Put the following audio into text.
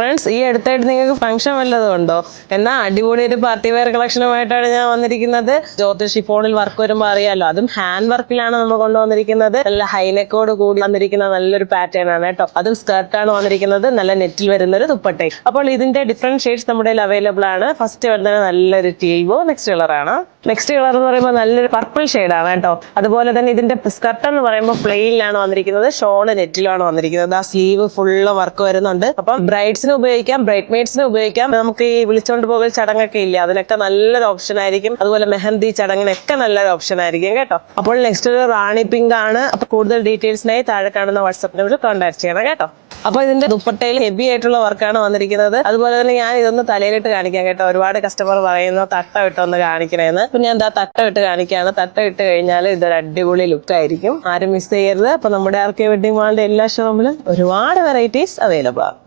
Friends, ഈ അടുത്തായിട്ട് നിങ്ങൾക്ക് ഫംഗ്ഷൻ വല്ലതും ഉണ്ടോ? എന്നാൽ അടിപൊളി ഒരു പാർട്ടി വെയർ കളക്ഷനുമായിട്ടാണ് ഞാൻ വന്നിരിക്കുന്നത്. ജോർജറ്റ് ഷിഫോണിൽ വർക്ക് വരുമ്പോൾ അറിയാലോ, അതും ഹാൻഡ് വർക്കിലാണ് നമ്മൾ കൊണ്ടുവന്നിരിക്കുന്നത്. നല്ല ഹൈനെക്കോട് കൂടി വന്നിരിക്കുന്ന നല്ലൊരു പാറ്റേൺ ആണ് കേട്ടോ. അതും സ്കർട്ടാണ് വന്നിരിക്കുന്നത്, നല്ല നെറ്റിൽ വരുന്ന ഒരു ദുപ്പട്ടയും. അപ്പോൾ ഇതിന്റെ ഡിഫറെന്റ് ഷെയ്ഡ്സ് നമ്മുടെ അവൈലബിൾ ആണ്. ഫസ്റ്റ് വരുന്നത് നല്ലൊരു ടീവോ നെക്സ്റ്റ് കളറാണ്. നെക്സ്റ്റ് കളർ എന്ന് പറയുമ്പോൾ നല്ലൊരു പർപ്പിൾ ഷെയ്ഡാണ് കേട്ടോ. അതുപോലെ തന്നെ ഇതിന്റെ സ്കർട്ട് എന്ന് പറയുമ്പോൾ പ്ലെയിനിലാണ് വന്നിരിക്കുന്നത്, ഷോള് നെറ്റിലാണ് വന്നിരിക്കുന്നത്. ആ സ്ലീവ് ഫുള്ള് വർക്ക് വരുന്നുണ്ട്. അപ്പം ബ്രൈഡ്സിന് ഉപയോഗിക്കാം, ബ്രൈഡ് മെയ്ഡ്സിന് ഉപയോഗിക്കാം. നമുക്ക് ഈ വിളിച്ചോണ്ട് പോകൽ ചടങ്ങൊക്കെ ഇല്ല, അതിനൊക്കെ നല്ലൊരു ഓപ്ഷൻ ആയിരിക്കും. അതുപോലെ മെഹന്തി ചടങ്ങിനൊക്കെ നല്ലൊരു ഓപ്ഷൻ ആയിരിക്കും കേട്ടോ. അപ്പോൾ നെക്സ്റ്റ് ഒരു റാണി പിങ്ക് ആണ്. അപ്പൊ കൂടുതൽ ഡീറ്റെയിൽസിനായി താഴെ കാണുന്ന വാട്സ്ആപ്പ് നമ്പറിൽ കോൺടാക്ട് ചെയ്യണം കേട്ടോ. അപ്പൊ ഇതിന്റെ ദുപ്പട്ടയിൽ ഹെവി ആയിട്ടുള്ള വർക്കാണ് വന്നിരിക്കുന്നത്. അതുപോലെ തന്നെ ഞാൻ ഇതൊന്ന് തലയിലിട്ട് കാണിക്കാം കേട്ടോ. ഒരുപാട് കസ്റ്റമർ പറയുന്നു തട്ട ഇട്ടൊന്ന് കാണിക്കണേന്ന്. അപ്പൊ ഞാൻ തട്ട ഇട്ട് കാണിക്കുകയാണ്. തട്ട ഇട്ട് കഴിഞ്ഞാൽ ഇതൊരു അടിപൊളി ലുക്ക് ആയിരിക്കും. ആരും മിസ് ചെയ്യരുത്. അപ്പൊ നമ്മുടെ ആർ കെ വെഡിങ് മാളിന്റെ എല്ലാ ഷോപ്പിലും ഒരുപാട് വെറൈറ്റീസ് അവൈലബിൾ ആണ്.